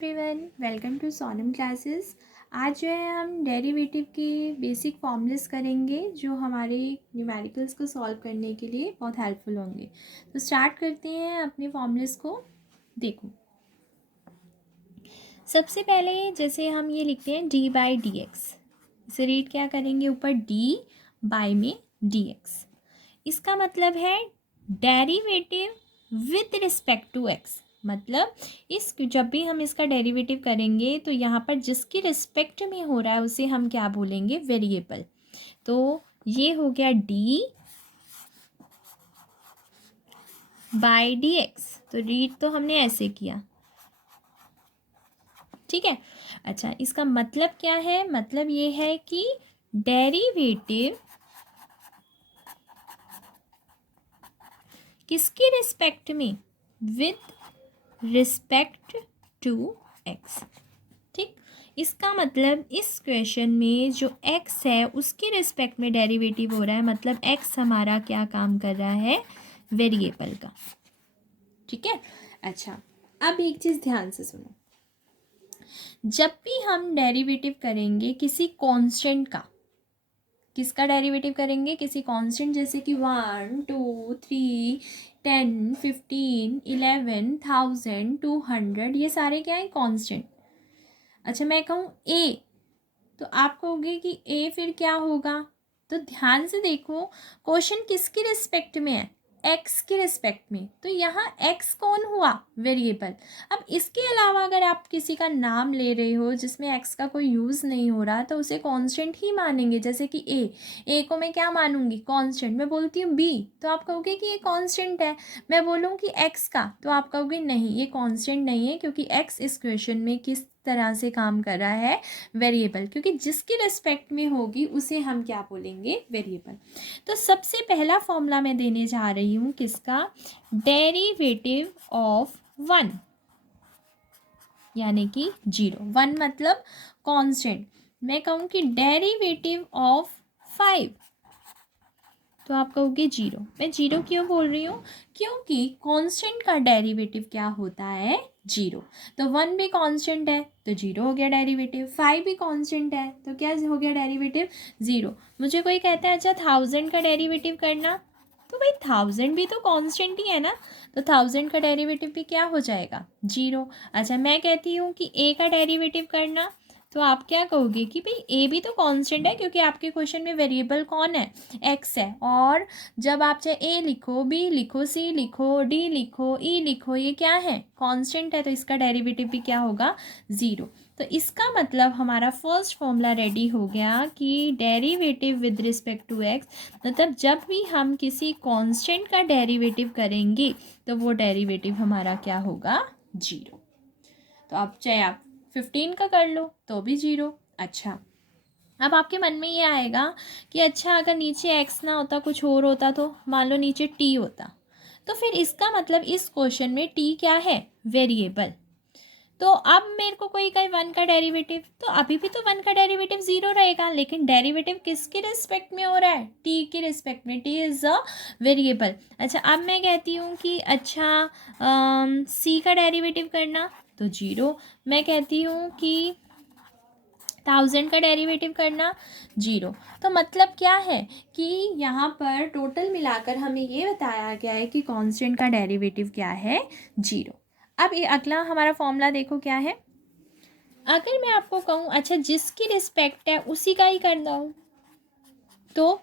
Everyone, welcome to Sonam classes. आज जो है हम डेरिवेटिव के बेसिक फॉर्मूलेस करेंगे जो हमारे न्यूमेरिकल्स को सॉल्व करने के लिए बहुत हेल्पफुल होंगे। तो स्टार्ट करते हैं अपने फॉर्मूलेस को। देखो, सबसे पहले जैसे हम ये लिखते हैं डी बाई डी एक्स, इसे रीड क्या करेंगे, ऊपर डी बाई में डी एक्स। इसका मतलब है derivative with respect to x. मतलब इस जब भी हम इसका डेरिवेटिव करेंगे तो यहाँ पर जिसकी रिस्पेक्ट में हो रहा है उसे हम क्या बोलेंगे, वेरिएबल। तो ये हो गया डी बाई डी एक्स। तो रीड तो हमने ऐसे किया, ठीक है। अच्छा, इसका मतलब क्या है, मतलब ये है कि डेरिवेटिव किसकी रिस्पेक्ट में, विद रिस्पेक्ट टू एक्स। ठीक, इसका मतलब इस क्वेश्चन में जो x है उसके रिस्पेक्ट में डेरिवेटिव हो रहा है, मतलब x हमारा क्या काम कर रहा है, वेरिएबल का। ठीक है। अच्छा, अब एक चीज़ ध्यान से सुनो, जब भी हम डेरिवेटिव करेंगे किसी कांस्टेंट का, किसका डेरिवेटिव करेंगे, किसी कांस्टेंट, जैसे कि 1 2 3 10 15 11 1000 200, ये सारे क्या है, कांस्टेंट। अच्छा, मैं कहूँ ए, तो आप कहोगे कि ए फिर क्या होगा। तो ध्यान से देखो, क्वेश्चन किसकी रिस्पेक्ट में है, एक्स के रिस्पेक्ट में। तो यहाँ एक्स कौन हुआ, वेरिएबल। अब इसके अलावा अगर आप किसी का नाम ले रहे हो जिसमें एक्स का कोई यूज़ नहीं हो रहा तो उसे कांस्टेंट ही मानेंगे। जैसे कि ए को मैं क्या मानूंगी, कांस्टेंट। मैं बोलती हूँ बी, तो आप कहोगे कि ये कांस्टेंट है। मैं बोलूँ कि एक्स का, तो आप कहोगे नहीं, ये कांस्टेंट नहीं है, क्योंकि एक्स इस क्वेश्चन में किस तरह से काम कर रहा है, वेरिएबल। क्योंकि जिसकी रिस्पेक्ट में होगी उसे हम क्या बोलेंगे, वेरिएबल। तो सबसे पहला फॉर्मूला मैं देने जा रही हूँ किसका, डेरिवेटिव ऑफ 1, यानी कि 0। 1 मतलब कांस्टेंट। मैं कहूँ कि डेरिवेटिव ऑफ 5, तो आप कहोगे 0। मैं 0 क्यों बोल रही हूँ, क्योंकि कांस्टेंट का डेरिवेटिव क्या होता है, 0। तो 1 भी कांस्टेंट है तो 0 हो गया डेरिवेटिव, 5 भी कांस्टेंट है तो क्या हो गया डेरिवेटिव, 0। मुझे कोई कहता है अच्छा 1000 का डेरिवेटिव करना, तो भाई 1000 भी तो कांस्टेंट ही है ना, तो 1000 का डेरिवेटिव भी क्या हो जाएगा, 0। अच्छा, मैं कहती हूँ कि a का डेरिवेटिव करना, तो आप क्या कहोगे कि भाई ए भी तो कांस्टेंट है, क्योंकि आपके क्वेश्चन में वेरिएबल कौन है, एक्स है। और जब आप चाहे ए लिखो, बी लिखो, सी लिखो, डी लिखो, ई लिखो, ये क्या है, कांस्टेंट है, तो इसका डेरिवेटिव भी क्या होगा, 0। तो इसका मतलब हमारा फर्स्ट फॉर्मूला रेडी हो गया कि derivative with respect to x, मतलब जब भी हम किसी कांस्टेंट का डेरिवेटिव करेंगे तो वो डेरिवेटिव हमारा क्या होगा, 0। तो आप चाहे आप 15 का कर लो तो भी 0। अच्छा, अब आपके मन में ये आएगा कि अच्छा अगर नीचे x ना होता, कुछ और होता, तो मान लो नीचे t होता, तो फिर इसका मतलब इस क्वेश्चन में t क्या है, वेरिएबल। तो अब मेरे को कोई कहे 1 का डेरिवेटिव, तो अभी भी तो 1 का डेरिवेटिव 0 रहेगा, लेकिन डेरिवेटिव किसके रिस्पेक्ट में हो रहा है, t के रिस्पेक्ट में, t इज़ अ वेरिएबल। अच्छा, अब मैं कहती हूँ कि अच्छा c का डेरिवेटिव करना, तो 0। मैं कहती हूँ कि 1000 का डेरिवेटिव करना, 0। तो मतलब क्या है कि यहाँ पर टोटल मिलाकर हमें ये बताया गया है कि कांस्टेंट का डेरिवेटिव क्या है, 0। अब ये अगला हमारा फॉर्मूला देखो क्या है। अगर मैं आपको कहूँ अच्छा जिसकी रिस्पेक्ट है उसी का ही करना हो, तो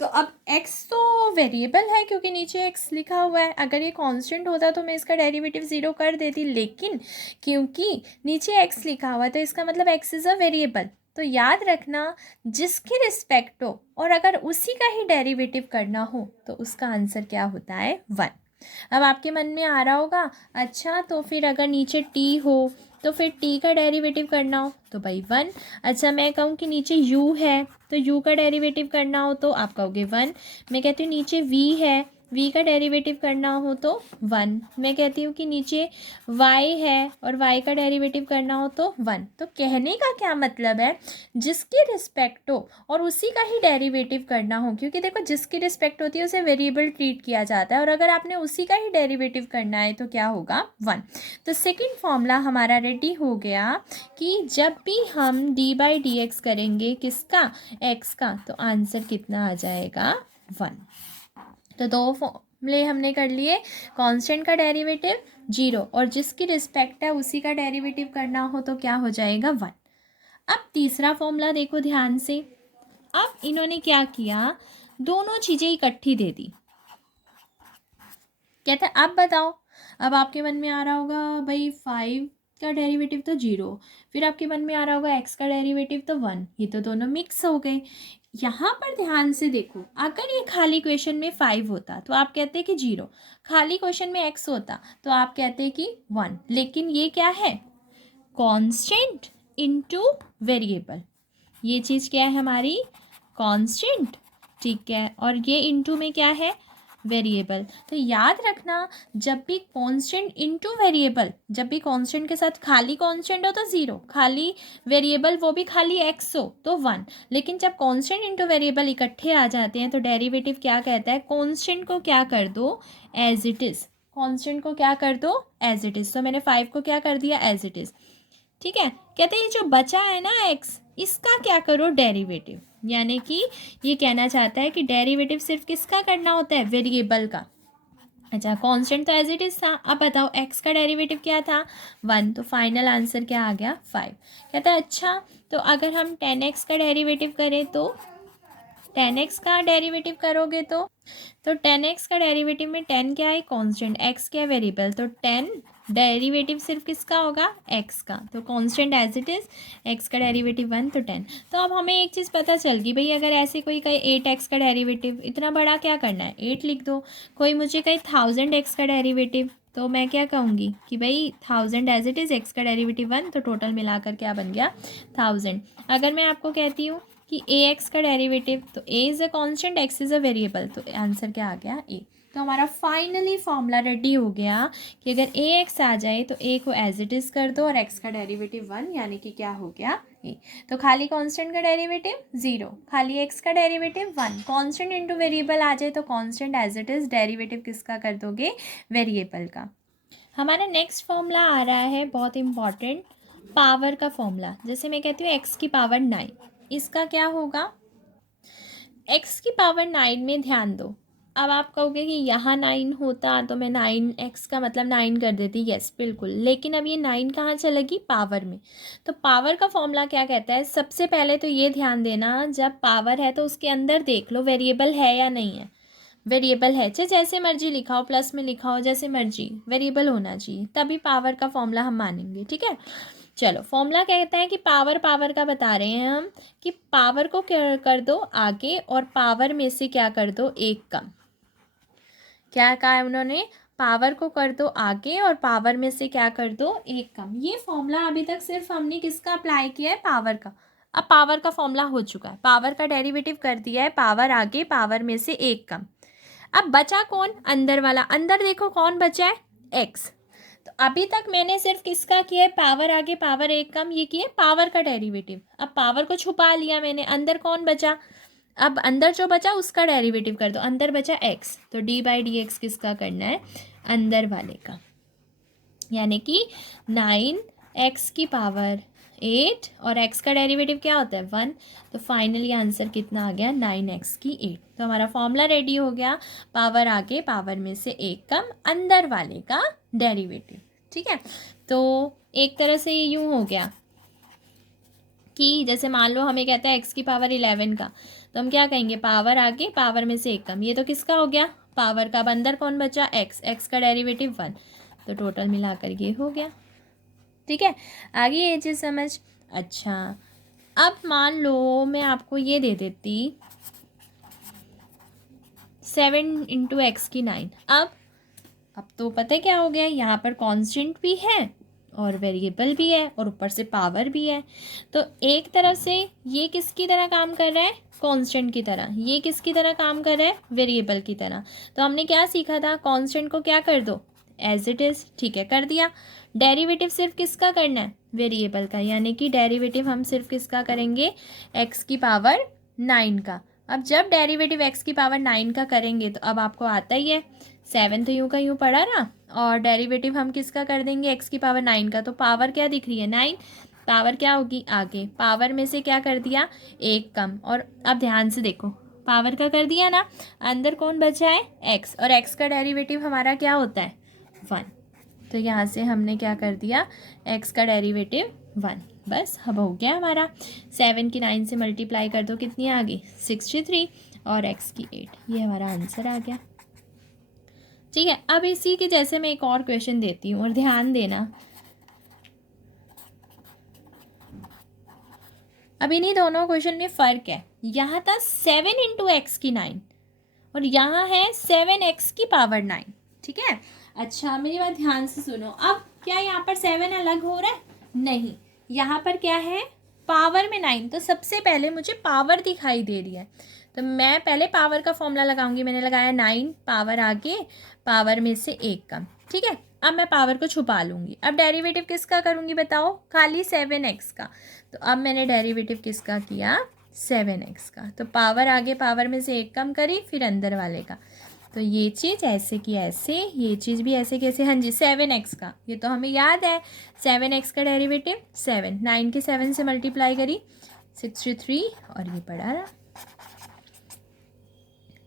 अब x तो वेरिएबल है क्योंकि नीचे x लिखा हुआ है। अगर ये कांस्टेंट होता तो मैं इसका डेरिवेटिव 0 कर देती, लेकिन क्योंकि नीचे x लिखा हुआ है तो इसका मतलब x इज़ अ वेरिएबल। तो याद रखना, जिसकी रिस्पेक्ट हो और अगर उसी का ही डेरिवेटिव करना हो तो उसका आंसर क्या होता है, 1। अब आपके मन में आ रहा होगा अच्छा तो फिर अगर नीचे t हो तो फिर t का डेरिवेटिव करना हो तो भाई 1। अच्छा, मैं कहूँ कि नीचे u है तो u का डेरिवेटिव करना हो तो आप कहोगे 1। मैं कहती हूँ नीचे v है, v का डेरिवेटिव करना हो तो 1। मैं कहती हूँ कि नीचे y है और y का डेरिवेटिव करना हो तो 1। तो कहने का क्या मतलब है, जिसकी रिस्पेक्ट हो और उसी का ही डेरिवेटिव करना हो, क्योंकि देखो जिसकी रिस्पेक्ट होती है उसे वेरिएबल ट्रीट किया जाता है, और अगर आपने उसी का ही डेरिवेटिव करना है तो क्या होगा, 1। तो सेकेंड फॉर्मूला हमारा रेडी हो गया कि जब भी हम d/dx करेंगे किसका, x का, तो आंसर कितना आ जाएगा, 1। तो दो फॉर्मूले हमने कर लिए, कांस्टेंट का डेरिवेटिव 0 और जिसकी रिस्पेक्ट है उसी का डेरिवेटिव करना हो तो क्या हो जाएगा, 1। अब तीसरा फॉर्मूला देखो ध्यान से। अब इन्होंने क्या किया, दोनों चीज़ें इकट्ठी दे दी। कहते हैं अब बताओ, अब आपके मन में आ रहा होगा भाई 5 का डेरिवेटिव तो 0, फिर आपके मन में आ रहा होगा x का डेरिवेटिव तो 1, ये तो दोनों मिक्स हो गए। यहाँ पर ध्यान से देखो, अगर ये खाली क्वेश्चन में 5 होता तो आप कहते कि 0, खाली क्वेश्चन में x होता तो आप कहते कि 1, लेकिन ये क्या है, कांस्टेंट इनटू वेरिएबल। ये चीज़ क्या है हमारी, कांस्टेंट, ठीक है, और ये इनटू में क्या है, वेरिएबल। तो याद रखना, जब भी कांस्टेंट इनटू वेरिएबल, जब भी कांस्टेंट के साथ खाली कांस्टेंट हो तो 0, खाली वेरिएबल वो भी खाली x हो तो 1, लेकिन जब कांस्टेंट इनटू वेरिएबल इकट्ठे आ जाते हैं तो डेरिवेटिव क्या कहता है, कांस्टेंट को क्या कर दो, एज इट इज़, कांस्टेंट को क्या कर दो, एज इट इज़। तो मैंने 5 को क्या कर दिया, एज इट इज़, ठीक है। कहते हैं ये जो बचा है ना x, इसका क्या करो, डेरिवेटिव। यानी कि ये कहना चाहता है कि डेरिवेटिव सिर्फ किसका करना होता है, वेरिएबल का। अच्छा, कांस्टेंट तो एज इट इज़ था, अब बताओ x का डेरिवेटिव क्या था, 1, तो फाइनल आंसर क्या आ गया, 5। कहता है अच्छा, तो अगर हम 10x का डेरिवेटिव करें तो 10x का डेरिवेटिव करोगे तो 10x का डेरिवेटिव में 10 क्या है, कांस्टेंट, x क्या है, वेरिएबल, तो 10 डेरिवेटिव सिर्फ किसका होगा, x का, तो constant as it is, x का डेरिवेटिव 1 तो 10। तो अब हमें एक चीज़ पता चल गई भाई, अगर ऐसे कोई कहे 8x का डेरिवेटिव, इतना बड़ा क्या करना है, 8 लिख दो। कोई मुझे कहे 1000x का डेरिवेटिव, तो मैं क्या कहूँगी कि भाई 1000 एज इट इज़, x का डेरिवेटिव 1, तो टोटल मिलाकर क्या बन गया, 1000। अगर मैं आपको कहती हूँ कि ax का डेरिवेटिव, तो a is a constant, x is a variable, तो आंसर क्या आ गया, a। तो हमारा फाइनली फॉर्मूला रेडी हो गया कि अगर ax आ जाए तो a को एज इट इज़ कर दो और x का डेरिवेटिव 1, यानी कि क्या हो गया, a। तो खाली कांस्टेंट का डेरिवेटिव 0, खाली x का डेरिवेटिव 1, कांस्टेंट इनटू वेरिएबल आ जाए तो constant as it is, derivative किसका कर दोगे, वेरिएबल का। हमारा नेक्स्ट फॉर्मूला आ रहा है बहुत इंपॉर्टेंट, पावर का फॉर्मूला। जैसे मैं कहती हूँ x की पावर 9, इसका क्या होगा, x की पावर 9 में ध्यान दो। अब आप कहोगे कि यहाँ 9 होता तो मैं 9x का मतलब 9 कर देती, यस बिल्कुल, लेकिन अब ये 9 कहाँ चलेगी, पावर में। तो पावर का फॉर्मूला क्या कहता है, सबसे पहले तो ये ध्यान देना, जब पावर है तो उसके अंदर देख लो वेरिएबल है या नहीं है। वेरिएबल है, चाहे जैसे मर्जी लिखा हो, प्लस में लिखा हो, जैसे मर्जी, वेरिएबल होना चाहिए, तभी पावर का फॉर्मूला हम मानेंगे, ठीक है। चलो, फॉर्मूला कहता है कि पावर का बता रहे हैं हम कि पावर को क्या कर दो आगे और पावर में से क्या कर दो, एक कम। क्या कहा है उन्होंने, पावर को कर दो आगे और पावर में से क्या कर दो, एक कम। ये फॉर्मूला अभी तक सिर्फ हमने किसका अप्लाई किया है, पावर का। अब पावर का फॉर्मूला हो चुका है, पावर का डेरिवेटिव कर दिया है, पावर आगे पावर में से एक कम। अब बचा कौन, अंदर वाला, अंदर देखो कौन बचा है, एक्स। तो अभी तक मैंने सिर्फ किसका किया है, पावर आगे पावर एक कम, ये किया पावर का डेरिवेटिव। अब पावर को छुपा लिया मैंने, अंदर कौन बचा, अब अंदर जो बचा उसका डेरिवेटिव कर दो, अंदर बचा x, तो d/dx किसका करना है, अंदर वाले का, यानी कि 9x की पावर 8 और x का डेरिवेटिव क्या होता है, 1। तो फाइनली आंसर कितना आ गया, 9x की 8। तो हमारा फॉर्मूला रेडी हो गया, पावर आगे पावर में से एक कम, अंदर वाले का डेरिवेटिव, ठीक है। तो एक तरह से ये यूँ हो गया कि जैसे मान लो हमें कहता है x की पावर 11 का, तो हम क्या कहेंगे, पावर आगे पावर में से एक कम, ये तो किसका हो गया, पावर का। अब अंदर कौन बचा, x का डेरिवेटिव 1, तो टोटल मिलाकर ये हो गया, ठीक है। आगे ये चीज़ समझ। अच्छा, अब मान लो मैं आपको ये दे देती 7 × x की 9। अब तो पता है क्या हो गया, यहाँ पर कांस्टेंट भी है और वेरिएबल भी है और ऊपर से पावर भी है। तो एक तरफ से ये किसकी तरह काम कर रहा है, कांस्टेंट की तरह, ये किसकी तरह काम कर रहा है, वेरिएबल की तरह। तो हमने क्या सीखा था, कांस्टेंट को क्या कर दो, एज इट इज़, ठीक है, कर दिया। डेरिवेटिव सिर्फ किसका करना है, वेरिएबल का, यानी कि डेरिवेटिव हम सिर्फ किसका करेंगे, एक्स की पावर 9 का। अब जब डेरिवेटिव एक्स की पावर 9 का करेंगे तो अब आपको आता ही है, 7 तो यूँ का यूँ पड़ा ना, और डेरिवेटिव हम किसका कर देंगे, एक्स की पावर 9 का। तो पावर क्या दिख रही है, 9, पावर क्या होगी आगे, पावर में से क्या कर दिया, एक कम। और अब ध्यान से देखो, पावर का कर दिया ना, अंदर कौन बचा है, एक्स, और एक्स का डेरिवेटिव हमारा क्या होता है, 1। तो यहाँ से हमने क्या कर दिया, एक्स का डेरिवेटिव 1। बस अब हो गया हमारा, 7 की 9 से मल्टीप्लाई कर दो, कितनी आ गई, 63, और एक्स की 8, ये हमारा आंसर आ गया। ठीक है, अब इसी के जैसे मैं एक और क्वेश्चन देती हूँ और ध्यान देना। अब इन्हीं दोनों क्वेश्चन में फ़र्क है, यहाँ था 7 इंटू एक्स की 9 और यहाँ है 7x की पावर 9। ठीक है, अच्छा मेरी बात ध्यान से सुनो। अब क्या यहाँ पर 7 अलग हो रहा है, नहीं, यहाँ पर क्या है, पावर में 9। तो सबसे पहले मुझे पावर दिखाई दे रही है, तो मैं पहले पावर का फॉर्मूला लगाऊंगी। मैंने लगाया 9, पावर आगे, पावर में से एक कम। ठीक है, अब मैं पावर को छुपा लूँगी। अब डेरिवेटिव किसका करूँगी बताओ, खाली 7x का। तो अब मैंने डेरिवेटिव किसका किया, 7x का। तो पावर आगे, पावर में से एक कम करी, फिर अंदर वाले का। तो ये चीज़ ऐसे की ऐसे, ये चीज़ भी ऐसे कैसे, हाँ जी 7x का, ये तो हमें याद है, 7x का डेरिवेटिव 7, 9 के 7 से मल्टीप्लाई करी 63, और ये पड़ा रहा।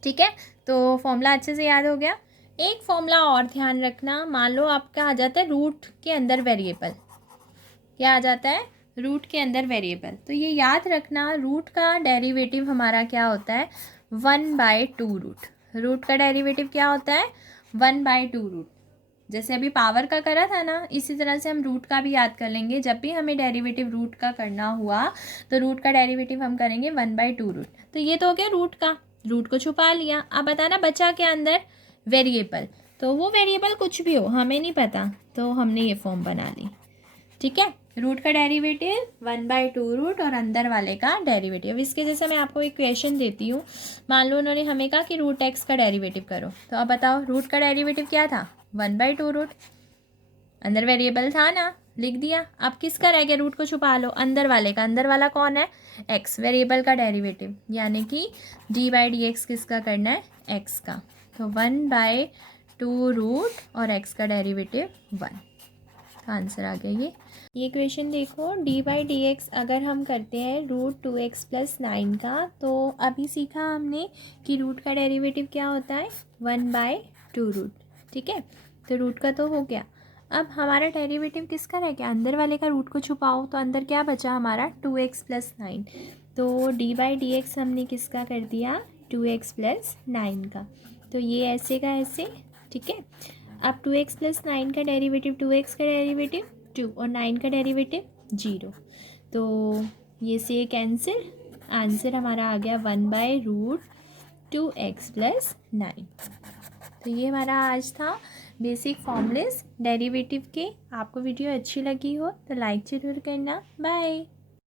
ठीक है, तो फॉर्मूला अच्छे से याद हो गया। एक फॉर्मूला और ध्यान रखना, मान लो आपका आ जाता है रूट के अंदर वेरिएबल, क्या आ जाता है, रूट के अंदर वेरिएबल। तो ये याद रखना, रूट का डेरिवेटिव हमारा क्या होता है, 1/2 रूट। रूट का डेरिवेटिव क्या होता है, 1/2 रूट। जैसे अभी पावर का करा था ना, इसी तरह से हम रूट का भी याद कर लेंगे। जब भी हमें डेरिवेटिव रूट का करना हुआ तो रूट का डेरिवेटिव हम करेंगे 1/2 रूट। तो ये तो हो गया रूट का, रूट को छुपा लिया। अब बताना बचा के अंदर वेरिएबल, तो वो वेरिएबल कुछ भी हो हमें नहीं पता, तो हमने ये फॉर्म बना ली। ठीक है, रूट का डेरिवेटिव 1/2 रूट और अंदर वाले का डेरिवेटिव। इसके जैसे मैं आपको एक क्वेश्चन देती हूँ, मान लो उन्होंने हमें कहा कि रूट एक्स का डेरिवेटिव करो। तो अब बताओ रूट का डेरिवेटिव क्या था, 1/2 रूट, अंदर वेरिएबल था ना, लिख दिया। अब किसका रह गया, रूट को छुपा लो, अंदर वाले का। अंदर वाला कौन है, एक्स, वेरिएबल का डेरिवेटिव, यानी कि d/dx किसका करना है, एक्स का। तो 1/2 रूट और एक्स का डेरिवेटिव 1, आंसर आ गया ये क्वेश्चन देखो, d/dx अगर हम करते हैं रूट 2x + 9 का, तो अभी सीखा हमने कि रूट का डेरिवेटिव क्या होता है, 1/2 रूट। ठीक है, तो रूट का तो हो गया। अब हमारा डेरिवेटिव किसका रह गया, अंदर वाले का। रूट को छुपाओ तो अंदर क्या बचा हमारा, 2x + 9। तो d/dx हमने किसका कर दिया, 2x + 9 का। तो ये ऐसे का ऐसे। ठीक है, अब 2x + 9 का डेरिवेटिव, 2x का डेरिवेटिव 2 और 9 का डेरिवेटिव 0, तो ये से कैंसिल, आंसर हमारा आ गया 1/√2x + 9। तो ये हमारा आज था बेसिक फॉर्मूलेस डेरिवेटिव के। आपको वीडियो अच्छी लगी हो तो लाइक ज़रूर करना। बाय।